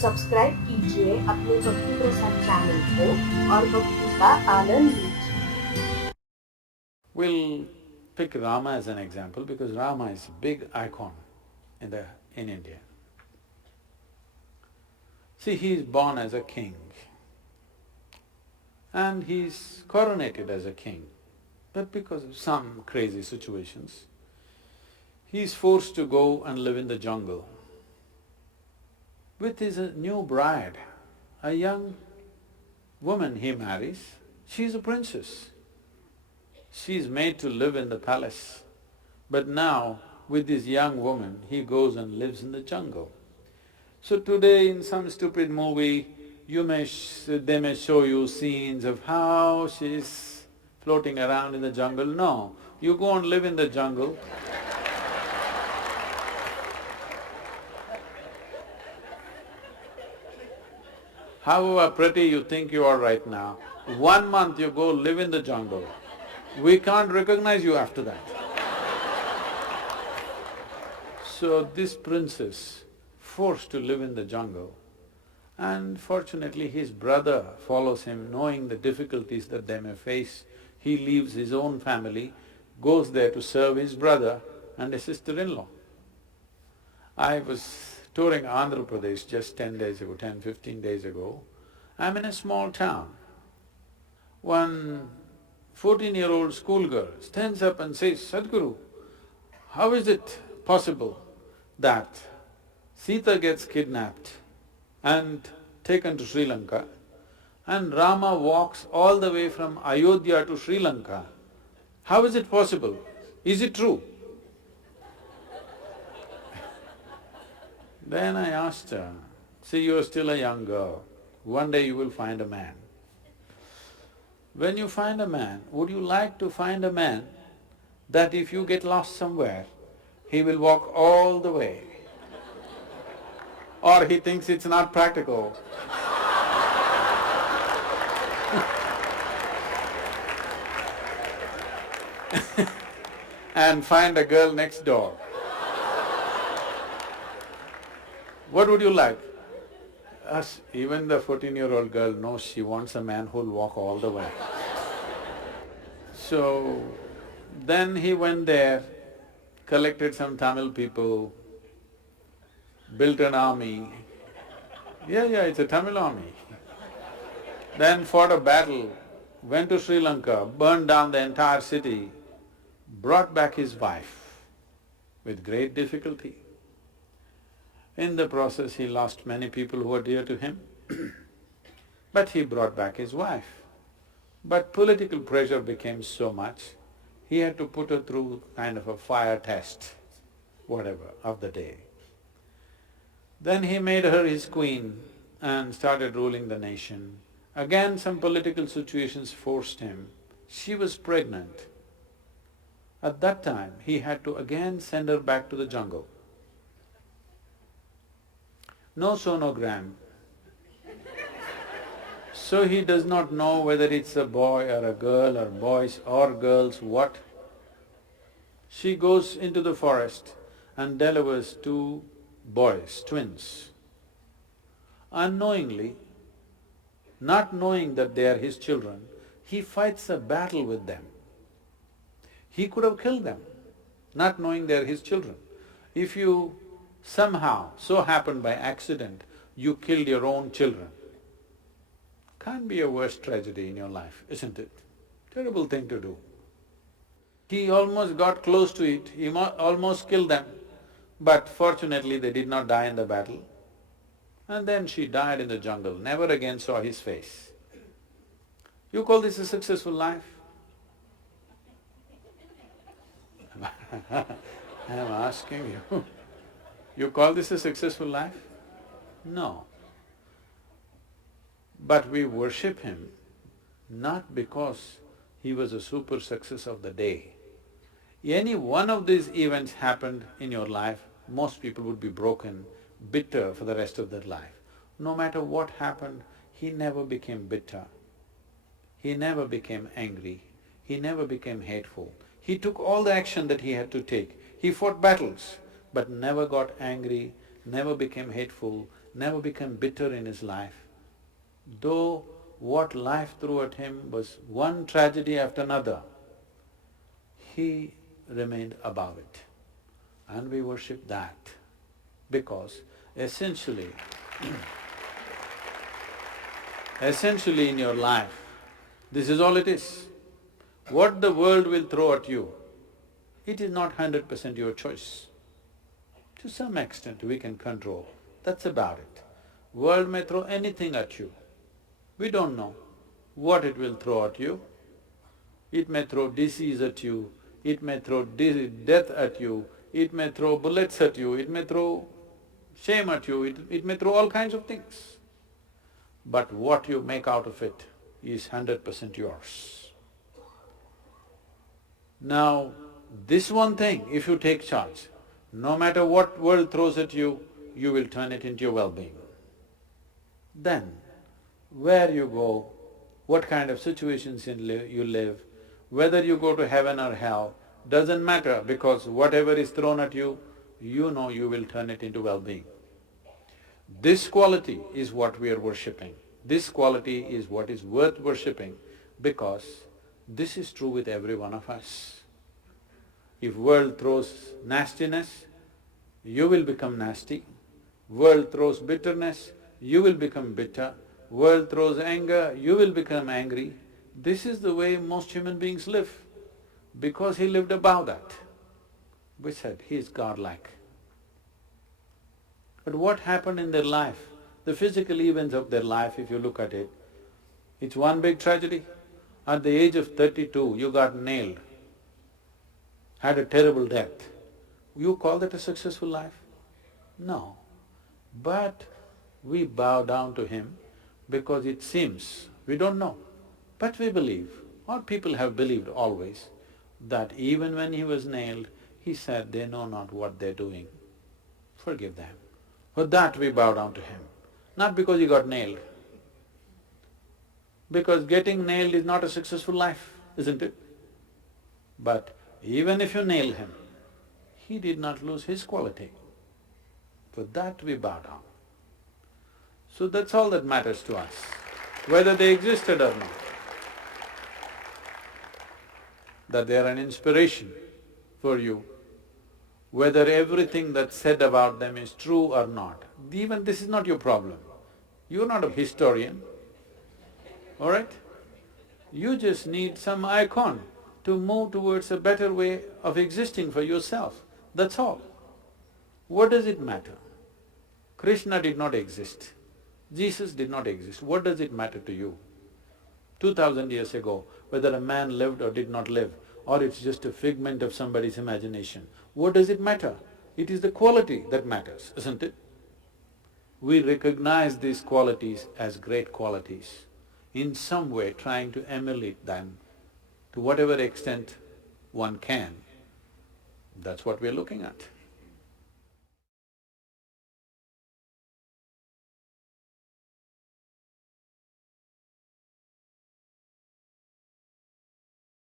Subscribe कीजिए अपने भक्ति प्रसाद चैनल को और भक्ति का आनंद लीजिए। We'll pick Rama as an example because Rama is a big icon in India. See, he is born as a king and he's coronated as a king, but because of some crazy situations, he is forced to go and live in the jungle with his new bride, a young woman he marries. She is a princess. She is made to live in the palace, but now with this young woman, he goes and lives in the jungle. So today in some stupid movie, they may show you scenes of how she's floating around in the jungle. No, you go and live in the jungle. However pretty you think you are right now, 1 month you go live in the jungle, we can't recognize you after that. So this princess forced to live in the jungle, and fortunately his brother follows him, knowing the difficulties that they may face. He leaves his own family, goes there to serve his brother and a sister-in-law. I was touring Andhra Pradesh just 10 days ago, 10-15 days ago. I'm in a small town. One 14-year-old schoolgirl stands up and says, "Sadhguru, how is it possible that Sita gets kidnapped and taken to Sri Lanka and Rama walks all the way from Ayodhya to Sri Lanka? How is it possible? Is it true?" Then I asked her, "See, you're still a young girl, one day you will find a man. When you find a man, would you like to find a man that if you get lost somewhere, he will walk all the way? Or he thinks it's not practical?" and find a girl next door. What would you like? Even the 14-year-old girl knows she wants a man who'll walk all the way. So, then he went there, collected some Tamil people, built an army. Yeah, it's a Tamil army. Then fought a battle, went to Sri Lanka, burned down the entire city, brought back his wife with great difficulty. In the process, he lost many people who were dear to him, but he brought back his wife. But political pressure became so much, he had to put her through kind of a fire test, whatever, of the day. Then he made her his queen and started ruling the nation. Again some political situations forced him. She was pregnant. At that time, he had to again send her back to the jungle. No sonogram. So he does not know whether it's a boy or a girl or boys or girls, what. She goes into the forest and delivers 2 boys, twins. Unknowingly, not knowing that they are his children, he fights a battle with them. He could have killed them, not knowing they are his children. If you somehow, so happened by accident, you killed your own children, can't be a worse tragedy in your life, isn't it? Terrible thing to do. He almost got close to it, he almost killed them, but fortunately they did not die in the battle. And then she died in the jungle, never again saw his face. You call this a successful life? I'm asking you, you call this a successful life? No. But we worship him not because he was a super success of the day. Any one of these events happened in your life, most people would be broken, bitter for the rest of their life. No matter what happened, he never became bitter. He never became angry. He never became hateful. He took all the action that he had to take. He fought battles, but never got angry, never became hateful, never became bitter in his life. Though what life threw at him was one tragedy after another, he remained above it. And we worship that because essentially essentially in your life, this is all it is. What the world will throw at you, it is not 100% your choice. To some extent we can control, that's about it. World may throw anything at you, we don't know what it will throw at you. It may throw disease at you, it may throw death at you, it may throw bullets at you, it may throw shame at you, it may throw all kinds of things. But what you make out of it is 100% yours. Now, this one thing, if you take charge, no matter what world throws at you, you will turn it into your well-being. Then, where you go, what kind of situations you live, whether you go to heaven or hell, doesn't matter because whatever is thrown at you, you know you will turn it into well-being. This quality is what we are worshipping. This quality is what is worth worshipping because this is true with every one of us. If world throws nastiness, you will become nasty. World throws bitterness, you will become bitter. World throws anger, you will become angry. This is the way most human beings live, because he lived above that. We said, he is godlike. But what happened in their life, the physical events of their life, if you look at it, it's one big tragedy. At the age of 32, you got nailed, had a terrible death. You call that a successful life? No. But we bow down to him because it seems, we don't know, but we believe, or people have believed always, that even when he was nailed, he said, they know not what they're doing, forgive them. For that we bow down to him, not because he got nailed. Because getting nailed is not a successful life, isn't it? But even if you nail him, he did not lose his quality. For that we bow down. So that's all that matters to us, whether they existed or not. That they are an inspiration for you, whether everything that's said about them is true or not. Even this is not your problem. You're not a historian, all right? You just need some icon to move towards a better way of existing for yourself, that's all. What does it matter? Krishna did not exist, Jesus did not exist, what does it matter to you? 2000 years ago, whether a man lived or did not live, or it's just a figment of somebody's imagination, what does it matter? It is the quality that matters, isn't it? We recognize these qualities as great qualities, in some way trying to emulate them to whatever extent one can. That's what we're looking at.